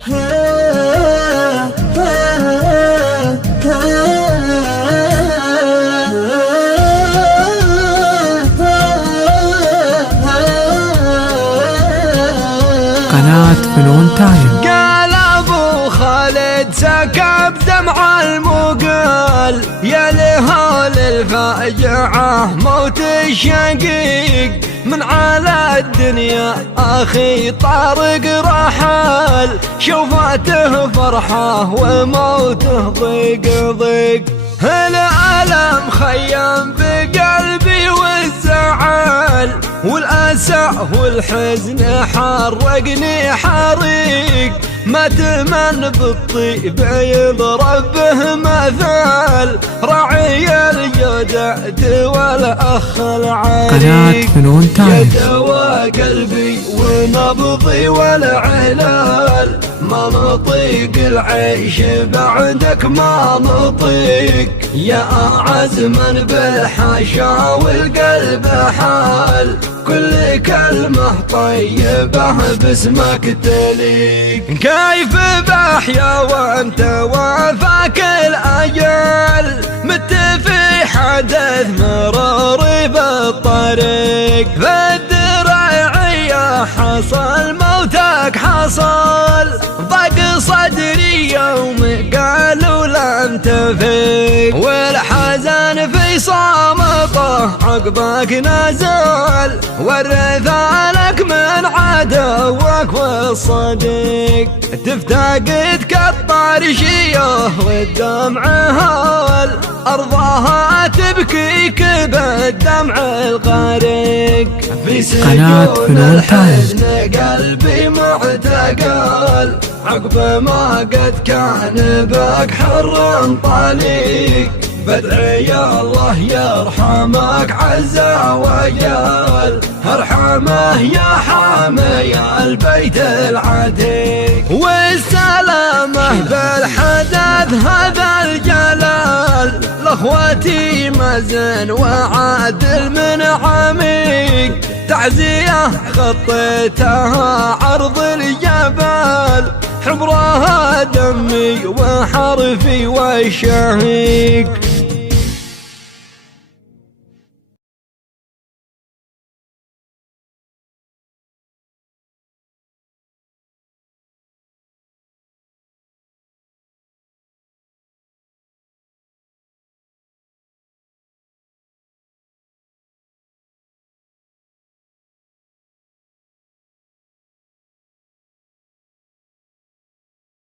قناة فنون تايم. قال ابو خالد سكب دمع المقال، يا لهول الفاجعة موت الشقيق، من على الدنيا اخي طارق رحل، شوفاته فرحة وموته ضيق ضيق، الألم خيم بقلبي والزعل، والأسى والحزن حرقني حريق، ما تمن بالطيب يضرب به مثال، راعي الجدع والأخ العريق. قناة فنون تايم. يدوى قلبي ونبضي والعلال، ما نطيق العيش بعدك ما نطيق، يا عزما بالحاشا والقلب حال، كل كلمة طيبة باسمك تليق. كيف بحيا وانت وافاك الأجل، مت في حدث مرور بالطريق، في الدرعية حصل موتك حصل، ضاق صدري يوم قالوا لن تفيق، والحزن في صامته عقبك نزل، ورثالك من عدوك والصديق، تفتقد كالطرشية والدمع هول، أرضها تبكيك بالدمع الغريق، في سجون الحزن قلبي معتقل، عقب ما قد كان بك حر طليق، بدعي يا الله يرحمك عز وجل، ارحمه يا حامي البيت العتيق، والسلامة بالحدث هذا الجلال، لاخوتي مازن وعادل من عميق، تعزية خطيتها عرض الجبل، حبرها دمي وحرفي وشهيق.